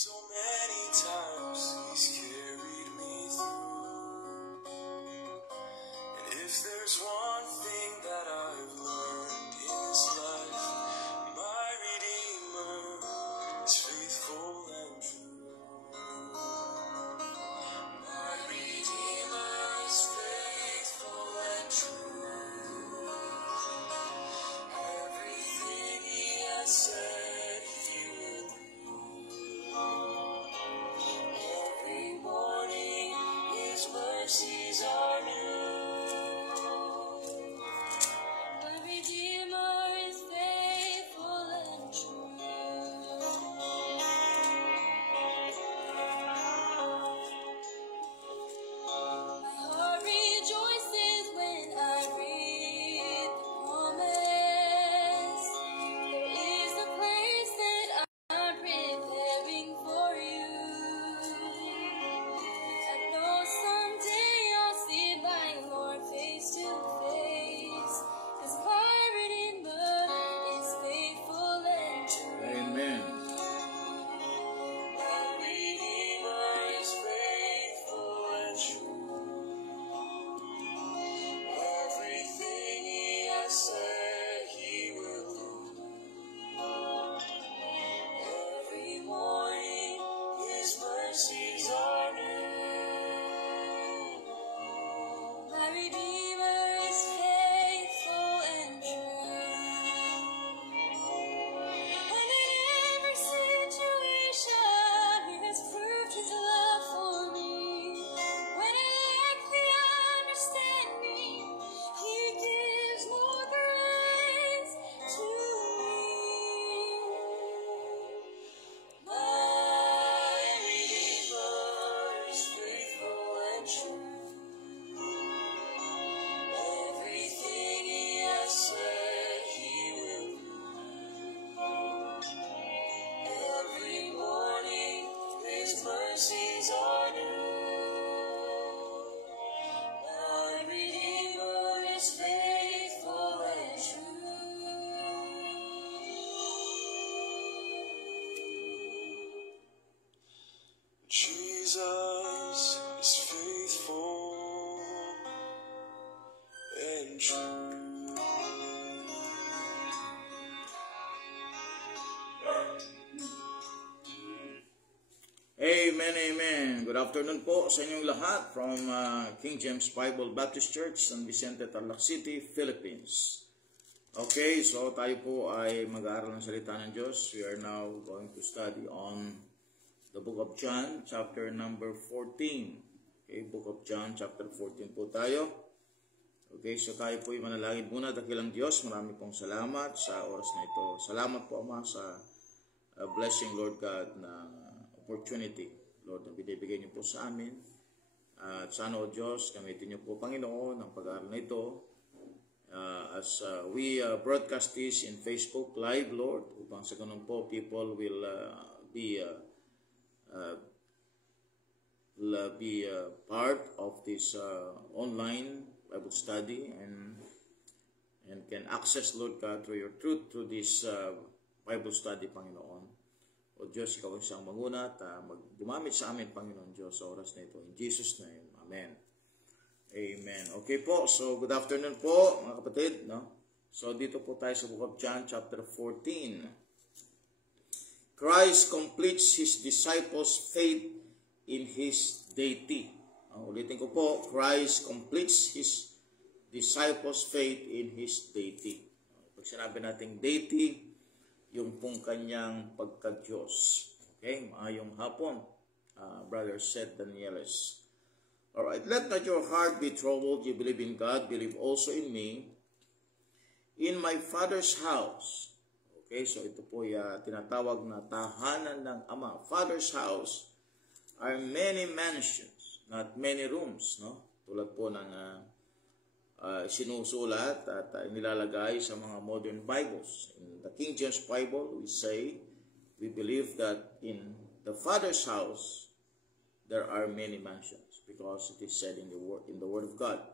So many times He's carried me through. And if there's one thing that I've learned in this life, my Redeemer is faithful and true. My Redeemer is faithful and true. Everything He has said He will do. Every morning His mercies are new. My Redeemer is faithful and true. My heart rejoices when I read the promise. There is a place that I'm preparing for you. I know someday I'll see my Lord face to face, 'cause my Redeemer is faithful and true. Amen. My Redeemer is faithful and true. Everything He has said He will do. Every morning His mercies are new. My Redeemer is faithful and true. And in every situation He has proved His love for me. When I lack the understanding, He gives more grace to me. My Redeemer is faithful and true. Everything He has said He will do. Every morning His mercies are new. My Redeemer is faithful and true. Jesus is faithful and true. Amen, amen. Good afternoon po sa inyong lahat from King James Bible Baptist Church, San Vicente, Tarlac City, Philippines. Okay, so tayo po ay mag-aaral ng salita ng Diyos. We are now going to study on the book of John, chapter number 14. Okay, book of John, chapter 14 po tayo. Okay, so tayo po ay manalangin muna. Dakilang Diyos, marami pong salamat sa oras na ito. Salamat po, Ama, sa blessing, Lord God, na opportunity, Lord, na binibigay niyo po sa amin. At sana, O Diyos, gamitin niyo po, Panginoon, ang pag-aaral na ito as we broadcast this in Facebook Live, Lord, upang sa ganun po, people will be part of this online Bible study and can access, Lord God, through your truth, through this Bible study, Panginoon. O Diyos, Ikaw ang siyang manguna at gumamit sa amin, Panginoon Diyos, sa oras na ito. In Jesus' name, Amen. Amen. Okay po, so good afternoon po, mga kapatid. No? So dito po tayo sa book of John, chapter 14. Christ completes His disciples' faith in His deity. Ulitin ko po, Christ completes His disciples' faith in His deity. Pag sinabi natin deity, yung pong kanyang pagka-Diyos. Okay, maayong hapon, Brother Seth Danieles. Alright, let not your heart be troubled. You believe in God, believe also in me. In my Father's house. Okay, so ito po tinatawag na tahanan ng Ama. Father's house are many mansions, not many rooms. No? Tulad po ng sinusulat at nilalagay sa mga modern Bibles. In the King James Bible, we believe that in the Father's house, there are many mansions, because it is said in the Word of God.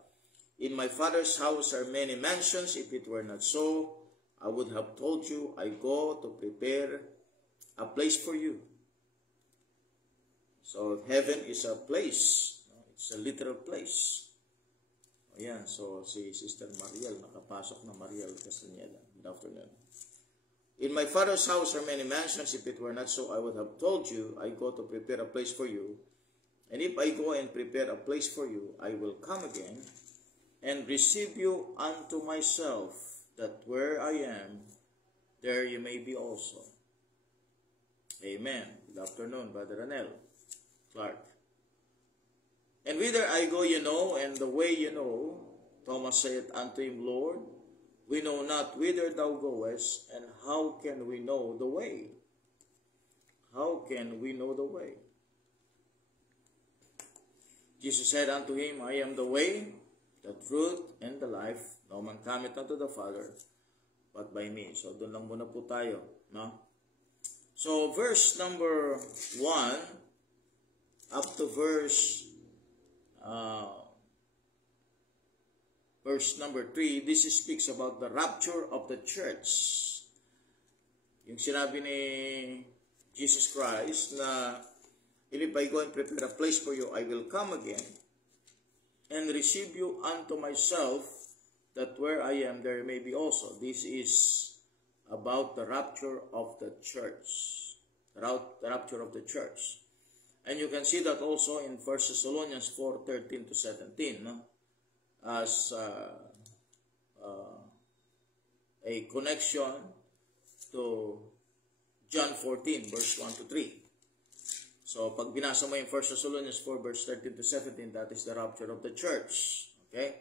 In my Father's house are many mansions. If it were not so, I would have told you, I go to prepare a place for you. So, heaven is a place. It's a literal place. Ayan, so si Sister Mariel, nakapasok na Mariel Castañeda. Good afternoon. In my Father's house are many mansions. If it were not so, I would have told you, I go to prepare a place for you. And if I go and prepare a place for you, I will come again and receive you unto myself, that where I am, there you may be also. Amen. Good afternoon, Brother Ranel Clark. And whither I go you know, and the way you know. Thomas saith unto him, Lord, we know not whither thou goest, and how can we know the way? How can we know the way? Jesus said unto him, I am the way, the truth, and the life. No man cometh unto the Father, but by me. So, doon lang muna po tayo. No? So, verse number 1 up to verse number 3, this speaks about the rapture of the church. Yung sinabi ni Jesus Christ na, if I go and prepare a place for you, I will come again and receive you unto myself, that where I am, there may be also. This is about the rapture of the church. The rapture of the church. And you can see that also in 1 Thessalonians 4:13 to 17, no? As a connection to John 14, verse 1 to 3. So, pag binasa mo yung 1 Thessalonians 4, verse 13 to 17, that is the rapture of the church. Okay?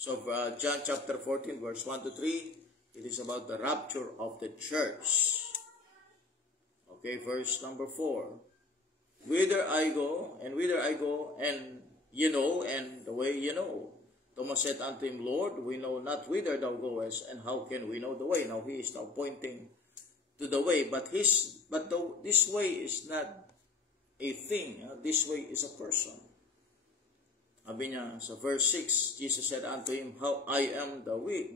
So, John chapter 14, verse 1 to 3, it is about the rapture of the church. Okay, verse number 4. Whither I go, and you know, and the way you know. Thomas said unto him, Lord, we know not whither thou goest, and how can we know the way? Now, he is now pointing to the way, but this way is not a thing. This way is a person. Sabi niya sa verse 6, Jesus said unto him, how I am the way,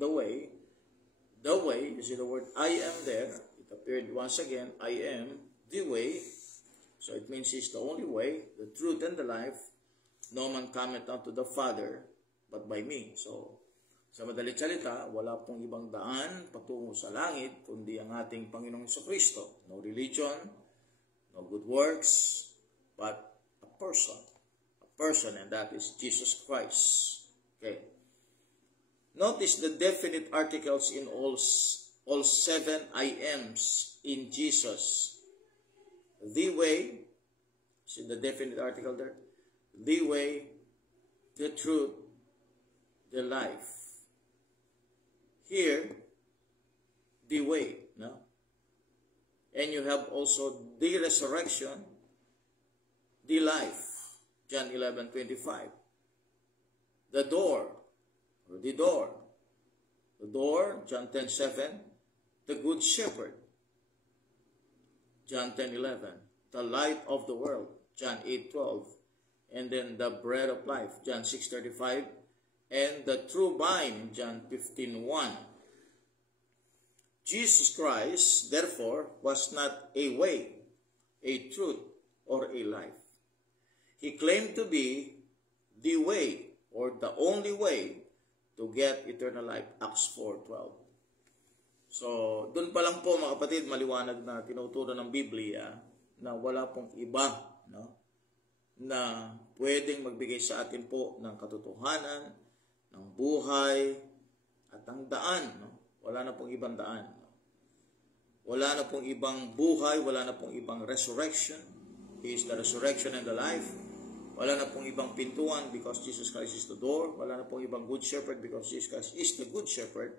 you see the word I am there, it appeared once again, I am the way, so it means he's the only way, the truth and the life, no man cometh unto the Father, but by me. So, sa madalit salita, wala pong ibang daan patungo sa langit, kundi ang ating Panginoong Jesucristo. No religion, no good works, but a person, and that is Jesus Christ. Okay. Notice the definite articles in all 7 I ams in Jesus. The way, see the definite article there? The way, the truth, the life. Here, the way, no? And you have also the resurrection, the life, John 11:25. The door, John 10:7. The good shepherd, John 10:11. The light of the world, John 8:12. And then the bread of life, John 6:35. And the true vine, John 15:1. Jesus Christ, therefore, was not a way, a truth, or a life. He claimed to be the way, or the only way, to get eternal life, Acts 4:12. So, dun pa lang po mga kapatid, maliwanag na tinuturo ng Biblia na wala pong iba, no, na pwedeng magbigay sa atin po ng katotohanan, ng buhay, at ang daan. No? Wala na pong ibang daan. No? Wala na pong ibang buhay, wala na pong ibang resurrection. He is the resurrection and the life. Wala na pong ibang pintuan because Jesus Christ is the door. Wala na pong ibang good shepherd because Jesus Christ is the good shepherd.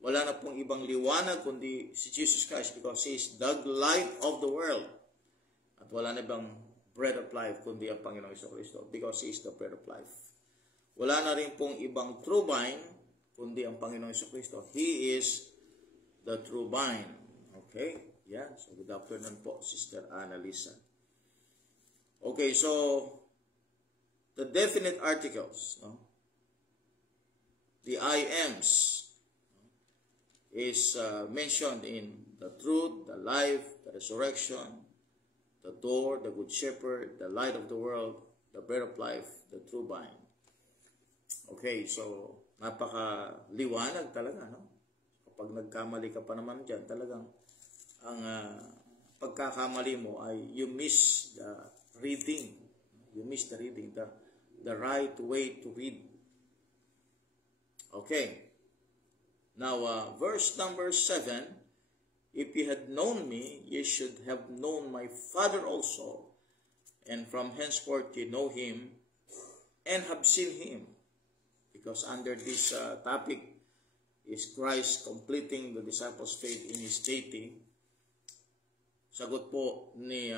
Wala na pong ibang liwanag kundi si Jesus Christ because He is the light of the world. At wala na ibang bread of life kundi ang Panginoong Jesucristo because He is the bread of life. Wala na rin pong ibang true vine, kundi ang Panginoong Jesucristo. He is the true vine. Okay? Yan. So, good afternoon po, Sister Annalisa. Okay, so, the definite articles, no? The I ams, is mentioned in the truth, the life, the resurrection, the door, the good shepherd, the light of the world, the bread of life, the true vine. Okay, so napaka-liwanag talaga, no? Kapag nagkamali ka pa naman dyan, talagang ang pagkakamali mo ay you miss the reading. You miss the reading, the right way to read. Okay. Now, verse number 7, if ye had known me, ye should have known my Father also, and from henceforth ye know him, and have seen him. Because under this topic is Christ completing the disciples' faith in his deity. Sagot po ni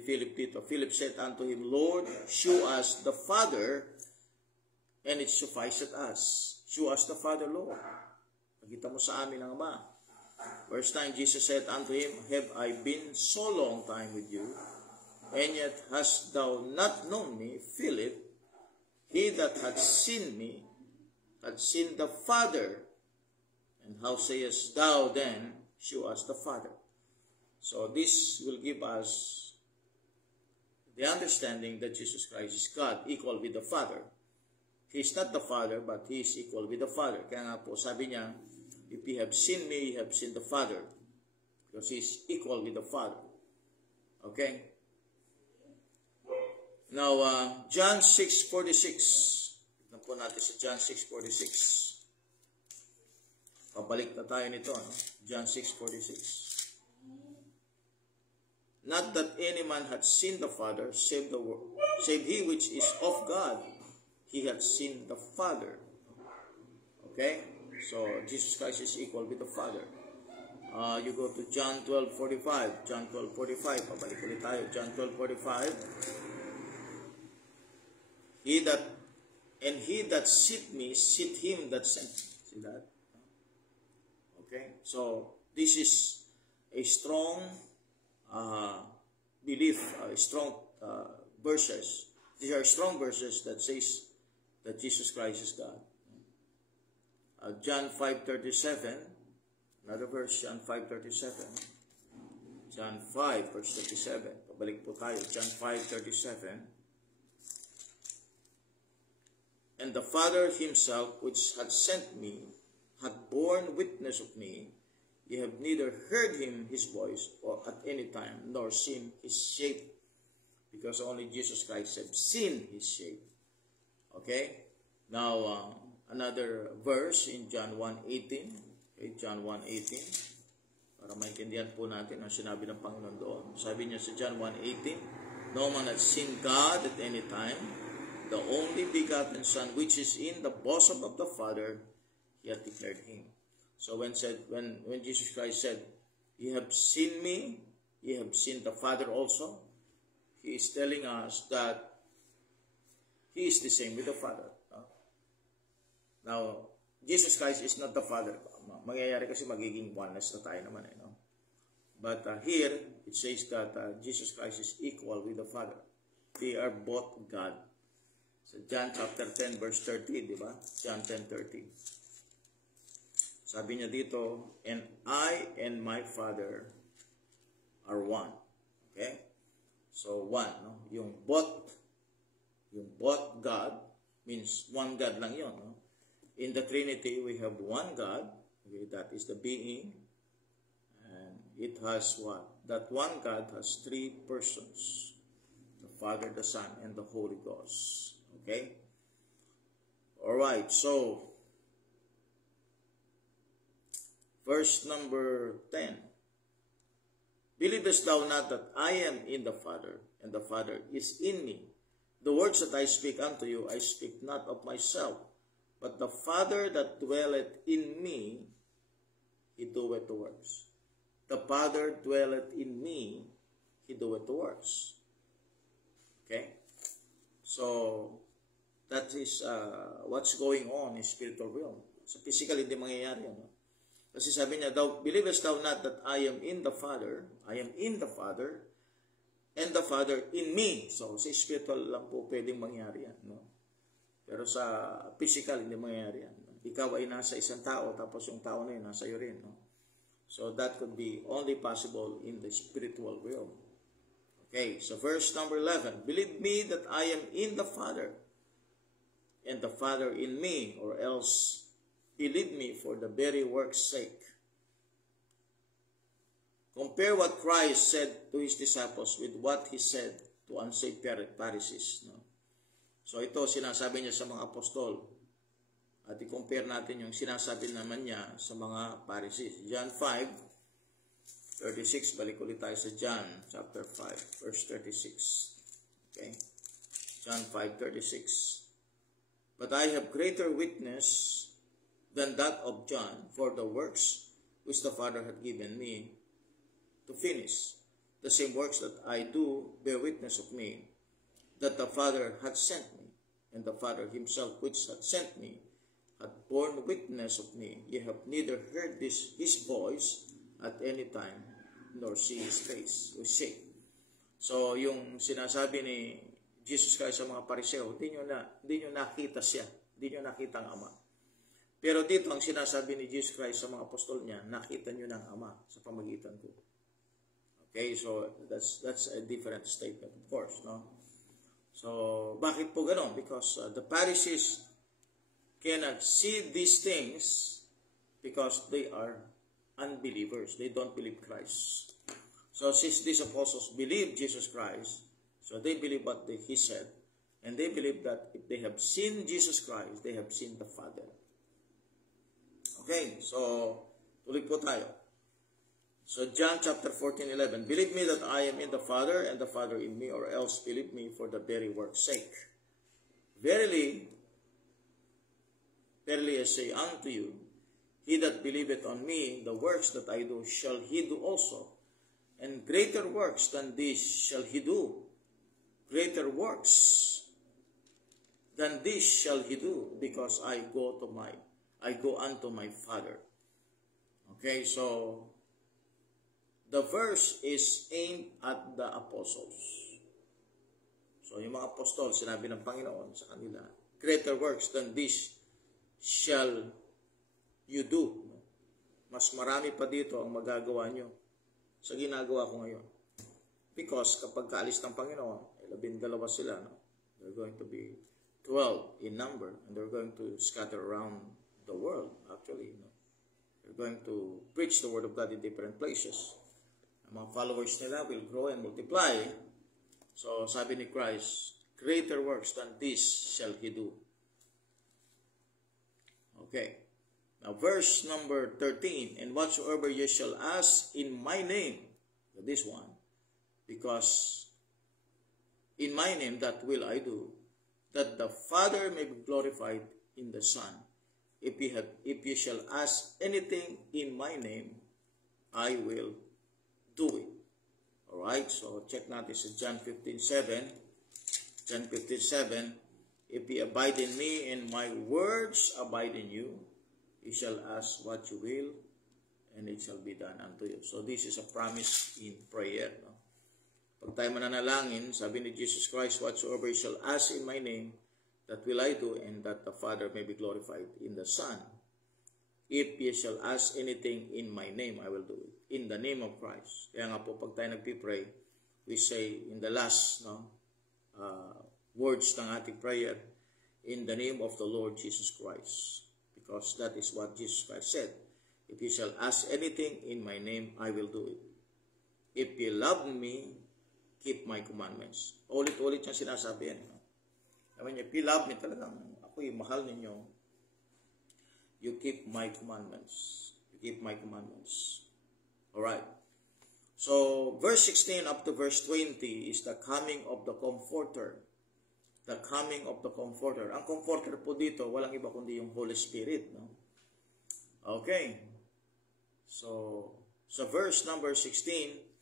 Philip dito. Philip said unto him, Lord, shew us the Father, and it sufficeth us. Shew us the Father, Lord. Pagkita mo sa amin ang Ama. Verse 9, Jesus said unto him, Have I been so long time with you, and yet hast thou not known me, Philip? He that hath seen me, hath seen the Father. And how sayest thou then, shew us the Father? So this will give us the understanding that Jesus Christ is God, equal with the Father. He is not the Father, but He is equal with the Father. Kaya nga po, sabi niya, if ye have seen me, ye have seen the Father. Because He is equal with the Father. Okay? Now, John 6:46. Tignan po natin sa John 6:46. Pabalik na tayo nito, no? John 6:46. Not that any man hath seen the Father, save he which is of God. He hath seen the Father. Okay? So, Jesus Christ is equal with the Father. You go to John 12:45. John 12:45. Pabalik ulit tayo. John 12:45. He that sent me, sent him that sent me. See that? Okay? So, this is a strong belief, strong verses. These are strong verses that says that Jesus Christ is God. John 5:37, another verse, John 5:37. John 5, verse 37. Pabalik po tayo. John 5:37. And the Father himself, which had sent me, had borne witness of me. Ye have neither heard him, his voice, or at any time, nor seen his shape. Because only Jesus Christ have seen his shape. Okay? Now, another verse in John 1:18. Okay, John 1:18. Para maintindihan po natin ang sinabi ng Panginoon doon. Sabi niya sa John 1:18, No man hath seen God at any time. The only begotten Son, which is in the bosom of the Father, He hath declared him. So when Jesus Christ said, Ye have seen me, ye have seen the Father also, He is telling us that He is the same with the Father. Now, Jesus Christ is not the Father. Mangyayari kasi magiging oneness na tayo naman. No? But here, it says that Jesus Christ is equal with the Father. They are both God. So John chapter 10, verse 30, di ba? John 10:30. Sabi niya dito, And I and my Father are one. Okay? So, one. No? Yung both God means one God lang yun. No? In the Trinity, we have one God. Okay, that is the being. And it has what? That one God has three persons. The Father, the Son, and the Holy Ghost. Okay? Alright, so, verse number 10. Believest thou not that I am in the Father, and the Father is in me? The words that I speak unto you, I speak not of myself, but the Father that dwelleth in me, He doeth the works. The Father dwelleth in me, He doeth the works. Okay? So, that is what's going on in spiritual realm. So, physically, hindi mangyayari yan. No? Kasi sabi niya, believest thou not that I am in the Father, I am in the Father, and the Father in me. So, sa spiritual lang po pwedeng mangyari yan. No? Pero sa physical, hindi mangyayari yan. Ikaw ay nasa isang tao, tapos yung tao na yun, nasa iyo rin. No? So, that could be only possible in the spiritual realm. Okay, so verse number 11. Believe me that I am in the Father, and the Father in me, or else believe me for the very work's sake. Compare what Christ said to his disciples with what he said to unsaved Pharisees. No? So ito sinasabi niya sa mga apostol. At i-compare natin yung sinasabi naman niya sa mga Pharisees. John 5:36. Balik ulit tayo sa John chapter 5, verse 36. Okay? John 5:36. But I have greater witness than that of John, for the works which the Father hath given me to finish, the same works that I do bear witness of me, that the Father hath sent me, and the Father himself which hath sent me hath borne witness of me. Ye have neither heard his voice at any time, nor see his face or shape. So, yung sinasabi ni Jesus Christ sa mga Pariseo, hindi nyo nakita siya, hindi nyo nakita ang Ama. Pero dito, ang sinasabi ni Jesus Christ sa mga apostol niya, nakita nyo ng Ama sa pamagitan ko. Okay, so that's a different statement, of course, no? So, bakit po ganon? Because the Pharisees cannot see these things because they are unbelievers. They don't believe Christ. So, since these apostles believe Jesus Christ, so they believe what he said, and they believe that if they have seen Jesus Christ, they have seen the Father. Okay, so tuloy po tayo. So John chapter 14:11, believe me that I am in the Father, and the Father in me, or else believe me for the very work's sake. Verily, verily I say unto you, he that believeth on me, the works that I do shall he do also, and greater works than these shall he do. Greater works than this shall he do, because I go unto my Father. Okay, so the verse is aimed at the apostles. So yung mga apostol, sinabi ng Panginoon sa kanila, greater works than this shall you do. Mas marami pa dito ang magagawa nyo sa ginagawa ko ngayon. Because kapag kaalis ng Panginoon, 12 sila. No? They're going to be 12 in number, and they're going to scatter around the world, actually. No? They're going to preach the Word of God in different places. Ang mga followers nila will grow and multiply. So, sabi ni Christ, greater works than this shall he do. Okay. Now, verse number 13, and whatsoever ye shall ask in my name, this one, because in my name that will I do, that the Father may be glorified in the Son. If ye shall ask anything in my name, I will do it. Alright, so check natin sa John 15:7. John 15:7, if ye abide in me and my words abide in you, ye shall ask what you will, and it shall be done unto you. So this is a promise in prayer. No? Pag tayo mananalangin, sabi ni Jesus Christ, whatsoever ye shall ask in my name, that will I do, and that the Father may be glorified in the Son. If ye shall ask anything in my name, I will do it. In the name of Christ. Kaya nga po, pag tayo nagpipray, we say in the last words ng ating prayer, in the name of the Lord Jesus Christ. Because that is what Jesus Christ said. If ye shall ask anything in my name, I will do it. If ye love me, keep my commandments. Ulit-ulit yung sinasabi yan. Sabi niya, if you love me talagang, ako'y mahal ninyo, you keep my commandments. You keep my commandments. Alright. So, verse 16 up to verse 20 is the coming of the Comforter. The coming of the Comforter. Ang Comforter po dito, walang iba kundi yung Holy Spirit. No? Okay. So, sa verse number 16,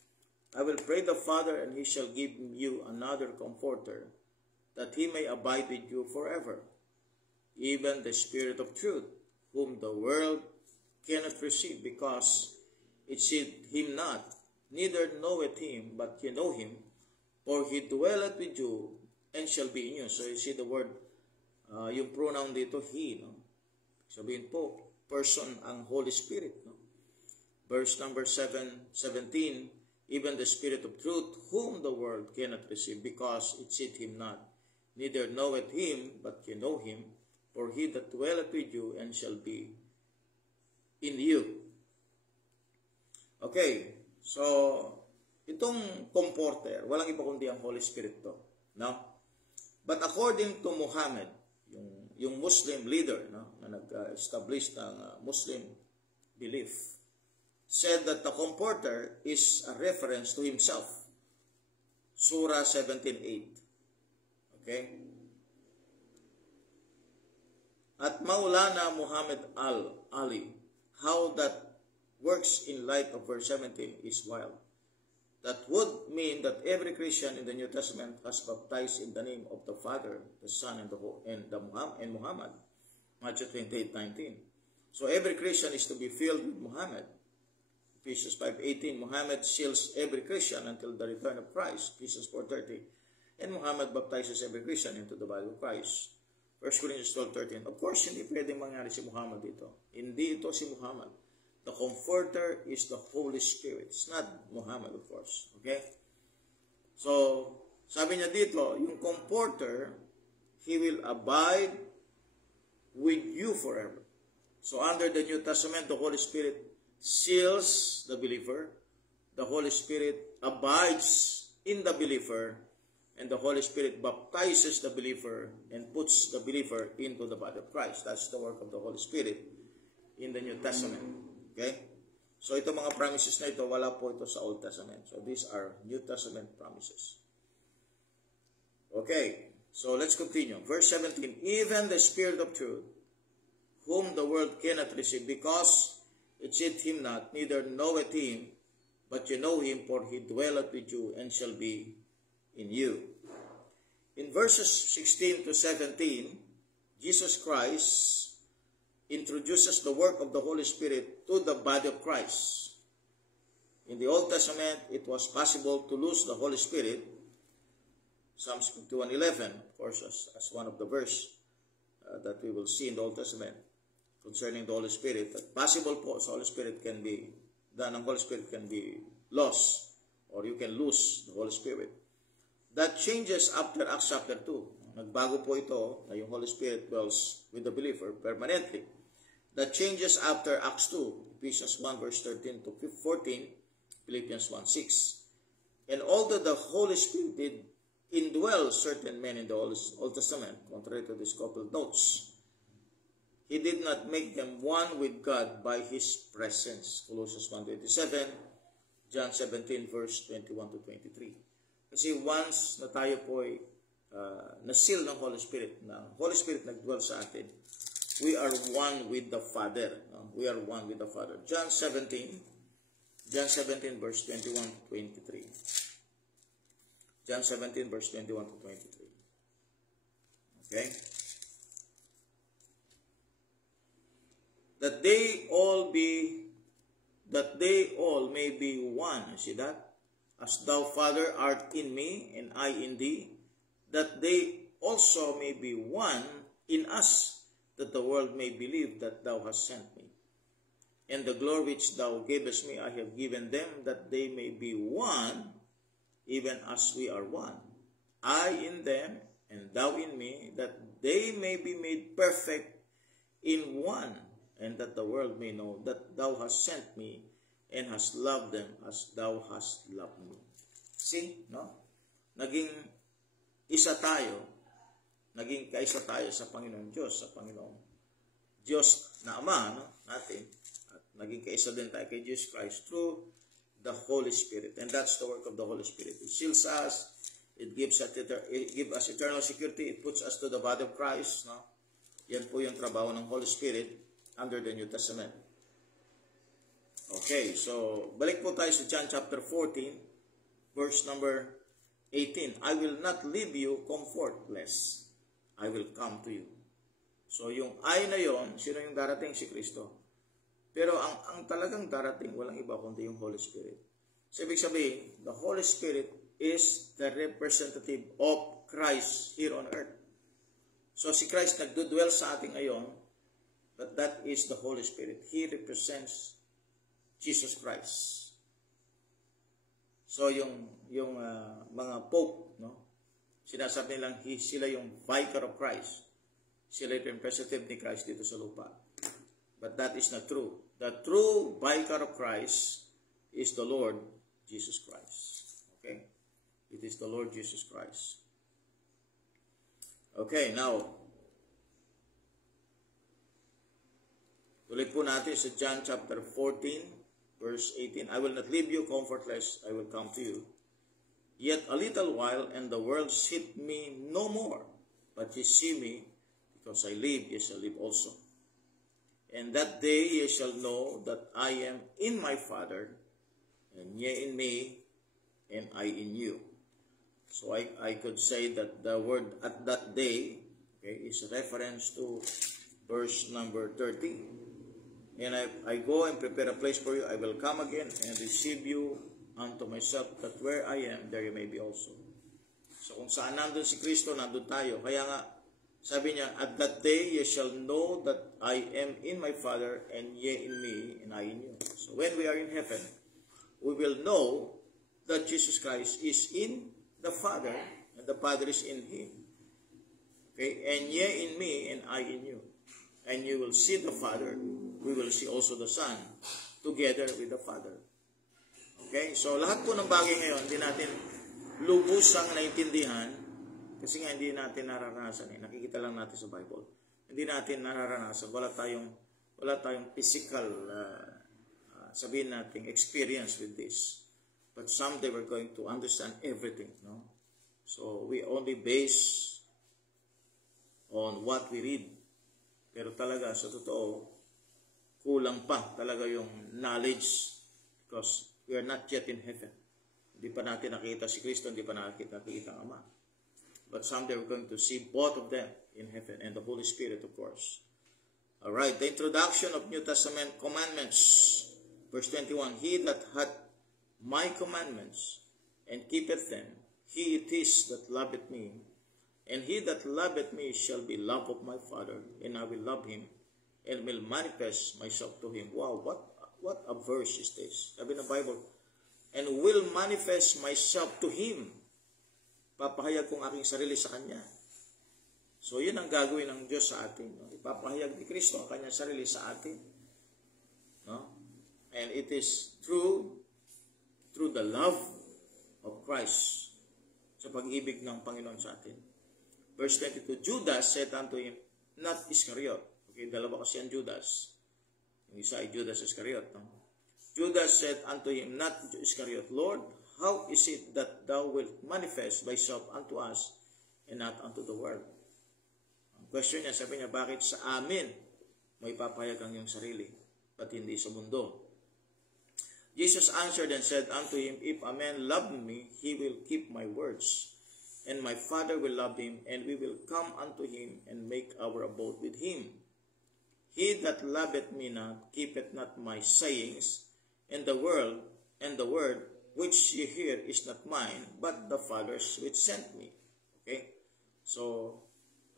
I will pray the Father, and he shall give you another Comforter, that he may abide with you forever, even the Spirit of truth, whom the world cannot receive, because it seeth him not, neither knoweth him, but ye know him, for he dwelleth with you, and shall be in you. So you see the word, yung pronoun dito, he. No? Sabihin po, person ang Holy Spirit. No? Verse number 17, even the Spirit of truth, whom the world cannot receive, because it seeth him not, neither knoweth him, but ye know him, for he that dwelleth with you and shall be in you. Okay, so itong comforter, walang iba kundi ang Holy Spirit to. No? But according to Muhammad, yung Muslim leader, no, na nag-establish ng Muslim belief, said that the comforter is a reference to himself. Surah 17:8. Okay? At Maulana Muhammad Ali, how that works in light of verse 17 is wild. That would mean that every Christian in the New Testament has baptized in the name of the Father, the Son, and Muhammad. Matthew 28:19. So every Christian is to be filled with Muhammad. Ephesians 5:18. Muhammad seals every Christian until the return of Christ. Ephesians 4:30. And Muhammad baptizes every Christian into the body of Christ. 1 Corinthians 12:13. Of course, hindi pwedeng mangyari si Muhammad dito. Hindi ito si Muhammad. The Comforter is the Holy Spirit. It's not Muhammad, of course. Okay? So, sabi niya dito, yung Comforter, He will abide with you forever. So, under the New Testament, the Holy Spirit seals the believer. The Holy Spirit abides in the believer. And the Holy Spirit baptizes the believer and puts the believer into the body of Christ. That's the work of the Holy Spirit in the New Testament. Okay? So, itong mga promises na ito, wala po ito sa Old Testament. So, these are New Testament promises. Okay. So, let's continue. Verse 17. Even the Spirit of truth, whom the world cannot receive, because it seeth him not, neither knoweth him, but ye know him, for he dwelleth with you, and shall be in you. In verses 16 to 17, Jesus Christ introduces the work of the Holy Spirit to the body of Christ. In the Old Testament, it was possible to lose the Holy Spirit. Psalms 51:11, of course, as one of the verse that we will see in the Old Testament concerning the Holy Spirit. That possible po sa Holy Spirit can be, the Holy Spirit can be lost, or you can lose the Holy Spirit. That changes after Acts chapter 2. Nagbago po ito na yung Holy Spirit dwells with the believer permanently. That changes after Acts 2, Ephesians 1 verse 13 to 14, Philippians 1:6. And although the Holy Spirit did indwell certain men in the Old Testament, contrary to these coupled notes, He did not make them one with God by His presence. Colossians 1:27, John 17 verse 21 to 23. Kasi once na tayo po ay na-seal ng Holy Spirit, na Holy Spirit nagdwell sa atin, we are one with the Father. We are one with the Father. John 17 verse 21 to 23. John 17 verse 21 to 23. Okay? That they all may be one. See that? As thou, Father, art in me, and I in thee, that they also may be one in us, that the world may believe that thou hast sent me. And the glory which thou gavest me I have given them, that they may be one, even as we are one. I in them, and thou in me, that they may be made perfect in one, and that the world may know that thou hast sent me, and hast loved them as thou hast loved me. See, no? Naging isa tayo, naging kaisa tayo sa Panginoon Diyos, sa Panginoon Diyos na Ama, no, natin, at naging kaisa din tayo kay Jesus Christ through the Holy Spirit. And that's the work of the Holy Spirit. It seals us, it gives us eternal security, it puts us to the body of Christ. No? Yan po yung trabaho ng Holy Spirit under the New Testament. Okay, so balik po tayo sa John chapter 14, verse number 18. I will not leave you comfortless. I will come to you. So yung I na yon, sino yung darating? Si Kristo. Pero ang talagang darating, walang iba kundi yung Holy Spirit. So ibig sabihin, the Holy Spirit is the representative of Christ here on earth. So si Christ nagdudwell sa ating ngayon, but that is the Holy Spirit. He represents Jesus Christ. So yung mga pope, no? Sinasabi nilang sila yung vicar of Christ. Sila yung representative ni Christ dito sa lupa. But that is not true. The true vicar of Christ is the Lord Jesus Christ. Okay? It is the Lord Jesus Christ. Okay, now, tuloy po natin sa John chapter 14, verse 18. I will not leave you comfortless, I will come to you. Yet a little while, and the world seeth me no more. But ye see me, because I live, ye shall live also. And that day ye shall know that I am in my Father, and ye in me, and I in you. So I could say that the word at that day, okay, is a reference to verse number 30. And I go and prepare a place for you. I will come again and receive you unto myself, that where I am, there you may be also. So kung saan nandun si Kristo, nandun tayo. Kaya nga, sabi niya, at that day ye shall know that I am in my Father, and ye in me, and I in you. So when we are in heaven, we will know that Jesus Christ is in the Father, and the Father is in Him. Okay? And ye in me, and I in you. And you will see the Father. We will see also the Son, together with the Father. Okay? So, lahat po ng bagay ngayon, hindi natin lubusang naintindihan kasi nga hindi natin nararanasan. Nakikita lang natin sa Bible. Hindi natin nararanasan. Wala tayong physical, sabihin natin, experience with this. But someday we're going to understand everything. No? So, we only base on what we read. Pero talaga, sa totoo, kulang pa talaga yung knowledge because we are not yet in heaven. Hindi pa natin nakita si Kristo, hindi pa natin nakita ang Ama. But someday we're going to see both of them in heaven and the Holy Spirit, of course. Alright, the introduction of New Testament commandments. Verse 21, He that hath my commandments and keepeth them, he it is that loveth me. And he that loveth me shall be loved of my Father, and I will love him, and will manifest myself to him. Wow, what a verse is this? Sabi ng Bible, and will manifest myself to him. Papahayag kong aking sarili sa Kanya. So, yun ang gagawin ng Diyos sa atin. No? Ipapahayag ni Kristo ang Kanyang sarili sa atin. No? And it is through the love of Christ sa pag-ibig ng Panginoon sa atin. Verse 22, Judas said unto him, not Iscariot. Okay, dalawa kasi ang Judas. Yung isa ay Judas Iscariot. No? Judas said unto him, not Iscariot, Lord, how is it that thou wilt manifest thyself unto us and not unto the world? Ang question niya, sabi niya, bakit sa amin may papahayag ang iyong sarili, but hindi sa mundo? Jesus answered and said unto him, if a man love me, he will keep my words, and my Father will love him, and we will come unto him and make our abode with him. He that loveth me not, keepeth not my sayings, and the word which ye hear is not mine, but the Father's which sent me. Okay? So,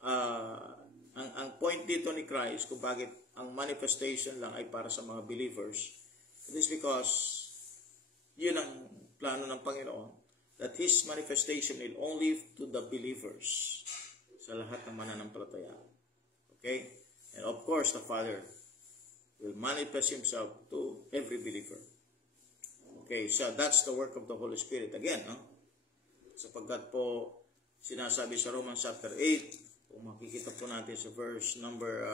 ang point dito ni Christ, kung bakit ang manifestation lang ay para sa mga believers, it is because yun ang plano ng Panginoon, that His manifestation is only to the believers, sa lahat ng mananampalataya. Okay? And of course, the Father will manifest Himself to every believer. Okay, so that's the work of the Holy Spirit. Again, no? Sapagkat po, sinasabi sa Romans chapter 8, kung makikita po natin sa verse number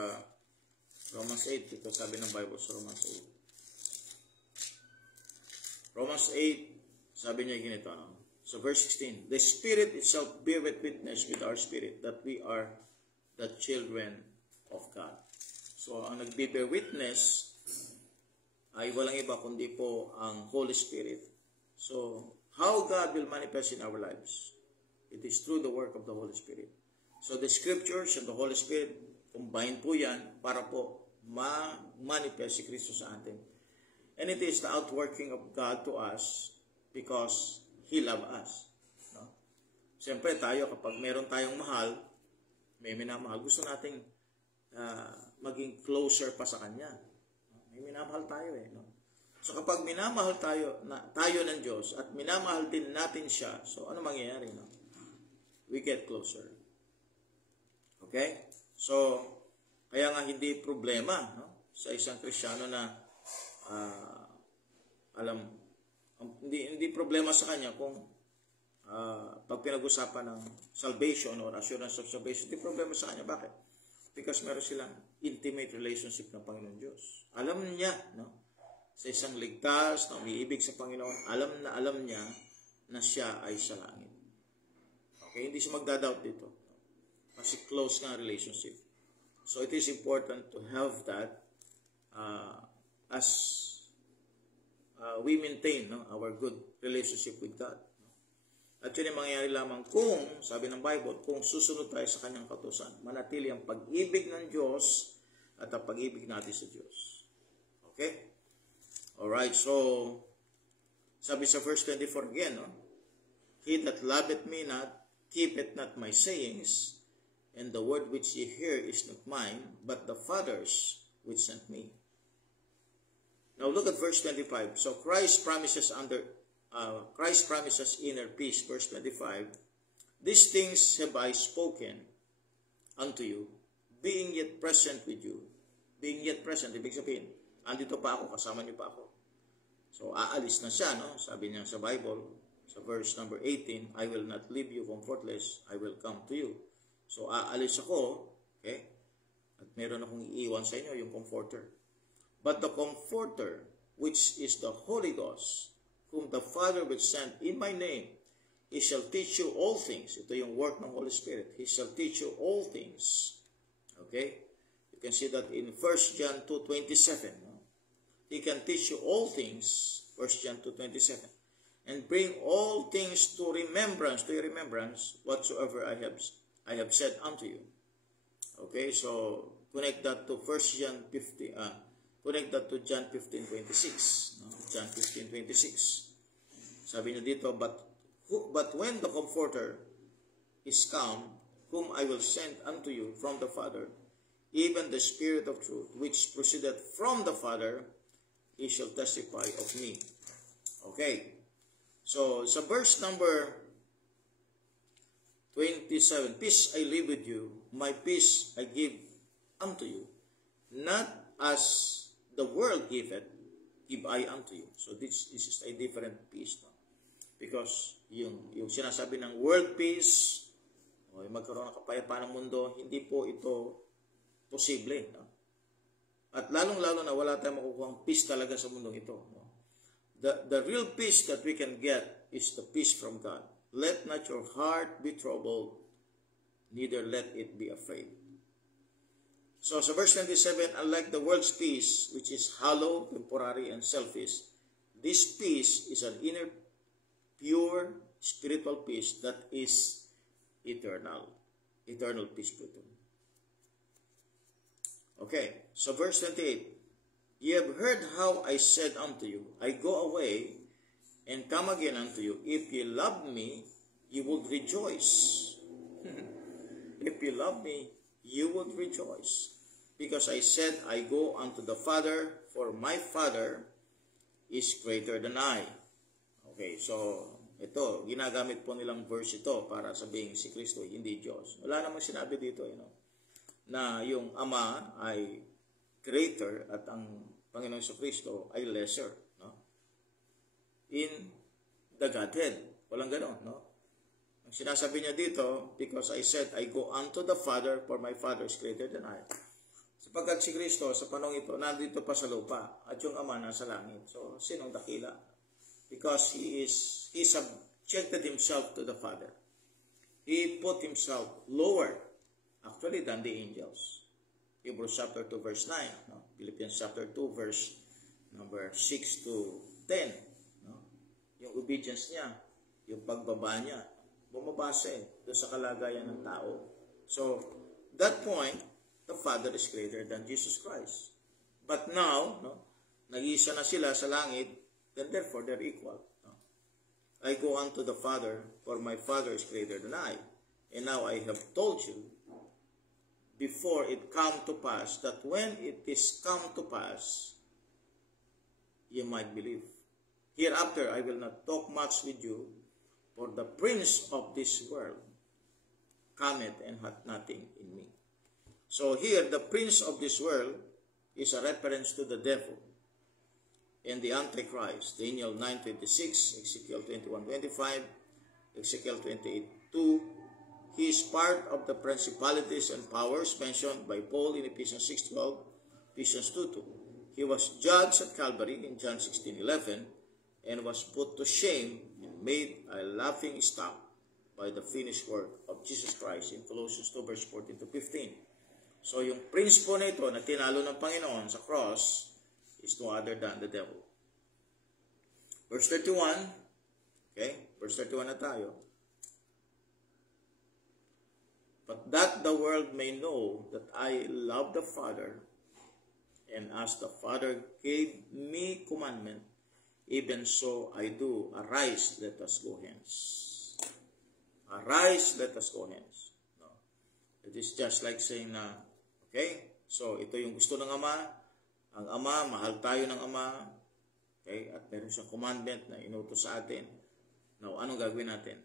Romans 8, ito sabi ng Bible sa Romans 8. Romans 8, sabi niya ganito, no? So verse 16, the Spirit itself beareth witness with our spirit that we are the children of God. So, ang nagbe-bear witness ay walang iba kundi po ang Holy Spirit. So, how God will manifest in our lives? It is through the work of the Holy Spirit. So, the Scriptures and the Holy Spirit, combine po yan para po ma-manifest si Kristo sa atin. And it is the outworking of God to us because He loves us. No? Siyempre tayo, kapag meron tayong mahal, may minamahal, gusto nating maging closer pa sa Kanya. May minamahal tayo eh. No? So kapag minamahal tayo ng Diyos at minamahal din natin siya, so ano mangyayari? No? We get closer. Okay? So, kaya nga hindi problema, no? Sa isang Kristiyano na hindi problema sa kanya kung pag pinag-usapan ng salvation or assurance of salvation, hindi problema sa kanya. Bakit? Because meron silang intimate relationship ng Panginoon Diyos. Alam niya, no? Sa isang ligtas na umiibig sa Panginoon, alam niya na siya ay sa langit. Okay? Hindi siya magdadoubt dito. Kasi close nga relationship. So it is important to have that as we maintain, no, our good relationship with God. At yun yung mangyayari lamang kung, sabi ng Bible, kung susunod tayo sa kanyang kautusan, manatili ang pag-ibig ng Diyos at ang pag-ibig natin sa Diyos. Okay? Alright, so, sabi sa verse 24 again, no? He that loveth me not, keepeth not my sayings, and the word which ye hear is not mine, but the Father's which sent me. Now look at verse 25. So Christ promises inner peace. Verse 25. These things have I spoken unto you, being yet present with you. Being yet present, ibig sabihin, andito pa ako, kasama niyo pa ako. So aalis na siya, no? Sabi niya sa Bible, sa verse number 18, I will not leave you comfortless, I will come to you. So aalis ako, okay? At meron akong iiwan sa inyo, yung comforter. But the Comforter, which is the Holy Ghost, whom the Father will send in my name, He shall teach you all things. Ito yung work ng Holy Spirit. He shall teach you all things. Okay? You can see that in 1 John 2:27. No? He can teach you all things, 1 John 2:27. And bring all things to your remembrance, whatsoever I have said unto you. Okay, so connect that to 1 John 15. Connect that to John 15:26. No? John 15:26. Sabi niya dito, but when the Comforter is come, whom I will send unto you from the Father, even the Spirit of truth, which proceedeth from the Father, He shall testify of me. Okay. So, sa verse number 27, peace I leave with you, my peace I give unto you, not as the world giveth, give I unto you. So this is a different peace, no? Because yung sinasabi ng world peace, o magkaroon ng kapayapaan ng mundo, hindi po ito posible, no? At lalong-lalo na wala tayong makukuha peace talaga sa mundong ito, no? The real peace that we can get is the peace from God. Let not your heart be troubled, neither let it be afraid. So sa verse 27, unlike the world's peace, which is hollow, temporary, and selfish, this peace is an inner, pure, spiritual peace that is eternal. Eternal peace po ito. Okay, so verse 28, ye have heard how I said unto you, I go away and come again unto you. If ye love me, you would rejoice. If you love me, you would rejoice. Because I said, I go unto the Father, for my Father is greater than I. Okay, so ito, ginagamit po nilang verse ito para sabihin si Kristo, hindi Diyos. Wala namang sinabi dito, na yung Ama ay greater at ang Panginoon sa Kristo ay lesser, no? In the Godhead. Walang ganon, no? Ang sinasabi niya dito, because I said, I go unto the Father, for my Father is greater than I. Sapagkat si Kristo sa panahon ito, nandito pa sa lupa, at yung Ama nasa langit. So, sinong dakila? Because He subjected Himself to the Father. He put Himself lower, actually, than the angels. Hebrews chapter 2, verse 9. No? Philippians chapter 2, verse number 6 to 10. No? Yung obedience niya, yung pagbaba niya, bumabase doon sa kalagayan ng tao. So, that point, the Father is greater than Jesus Christ. But now, no, nag-iisa na sila sa langit, then therefore they're equal. No? I go unto the Father, for my Father is greater than I. And now I have told you, before it come to pass, that when it is come to pass, ye might believe. Hereafter I will not talk much with you, for the prince of this world cometh and hath nothing in me. So here, the prince of this world is a reference to the devil and the Antichrist. Daniel 9:26, Ezekiel 21:25, Ezekiel 28:2. He is part of the principalities and powers mentioned by Paul in Ephesians 6:12, Ephesians 2:2. He was judged at Calvary in John 16:11 and was put to shame and made a laughing stock by the finished work of Jesus Christ in Colossians 2 verse 14 to 15. So yung prince po nito na tinalo ng Panginoon sa cross is no other than the devil. Verse 31, okay, verse 31 na tayo. But that the world may know that I love the Father, and as the Father gave me commandment, even so I do. Arise, let us go hence. Arise, let us go hence. No. It is just like saying na, okay, so ito yung gusto ng Ama. Ang Ama, mahal tayo ng Ama. Okay, at meron siyang commandment na inutos sa atin. Now, anong gagawin natin?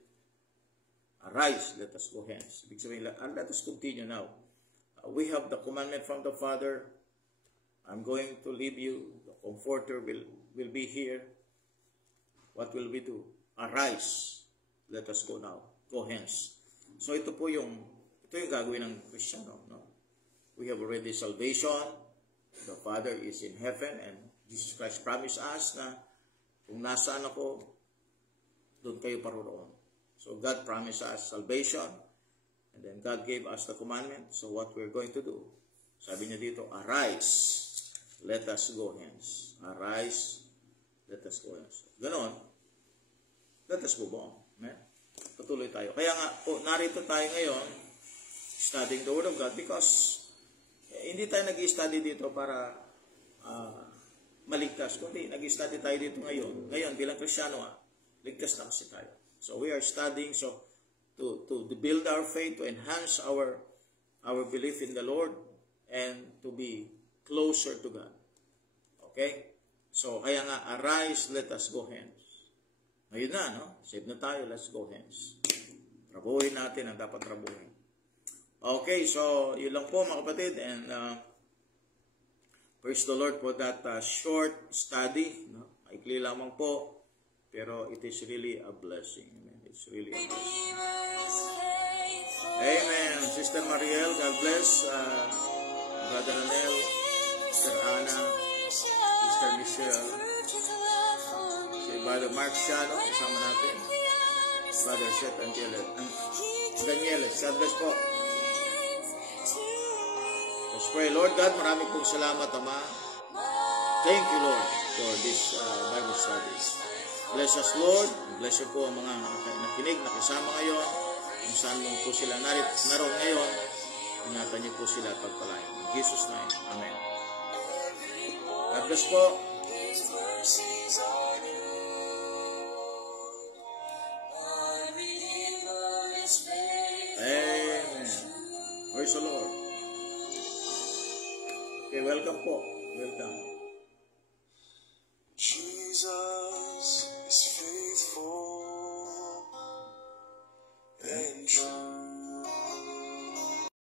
Arise, let us go hence. Ibig sabihin, let us continue now. We have the commandment from the Father. I'm going to leave you. The Comforter will be here. What will we do? Arise, let us go now. Go hence. So ito yung gagawin ng Kristiyano. No? We have already salvation. The Father is in heaven and Jesus Christ promised us na kung nasaan ako, doon kayo paroroon. So God promised us salvation and then God gave us the commandment. So what we're going to do? Sabi niya dito, arise, let us go hence. Arise, let us go hence. Ganon, let us go on. Amen? Patuloy tayo. Kaya nga po, narito tayo ngayon studying the Word of God because hindi tayo nag-i-study dito para maligtas. Kundi nag-i-study tayo dito ngayon. Ngayon, bilang Kristiyano, ligtas na kasi tayo. So we are studying to build our faith, to enhance our belief in the Lord, and to be closer to God. Okay? So, kaya nga, arise, let us go hence. Ngayon na, no? Save na tayo, let's go hence. Trabuhin natin ang dapat trabuhin. Okay, so, yun lang po mga kapatid, and praise the Lord for that short study. No? Maikli lamang po, pero it is really a blessing. Amen. It's really a blessing. Amen. Sister Mariel, God bless. Brother Anel, Sister Ana, Sister Michelle, si Brother Mark Shano, kasama natin. Brother Seth Danieles, God bless po. Let's pray. Lord God, marami pong salamat, Ama. Thank you, Lord, for this Bible studies. Bless us, Lord. Bless you po ang mga nakinig, nakisama ngayon. Kung saan mo po sila naroon ngayon, ingatan niyo po sila at pagpalain. In Jesus' name, Amen. God bless po. Amen. Praise the Lord. Okay, welcome po. Welcome. Jesus is faithful.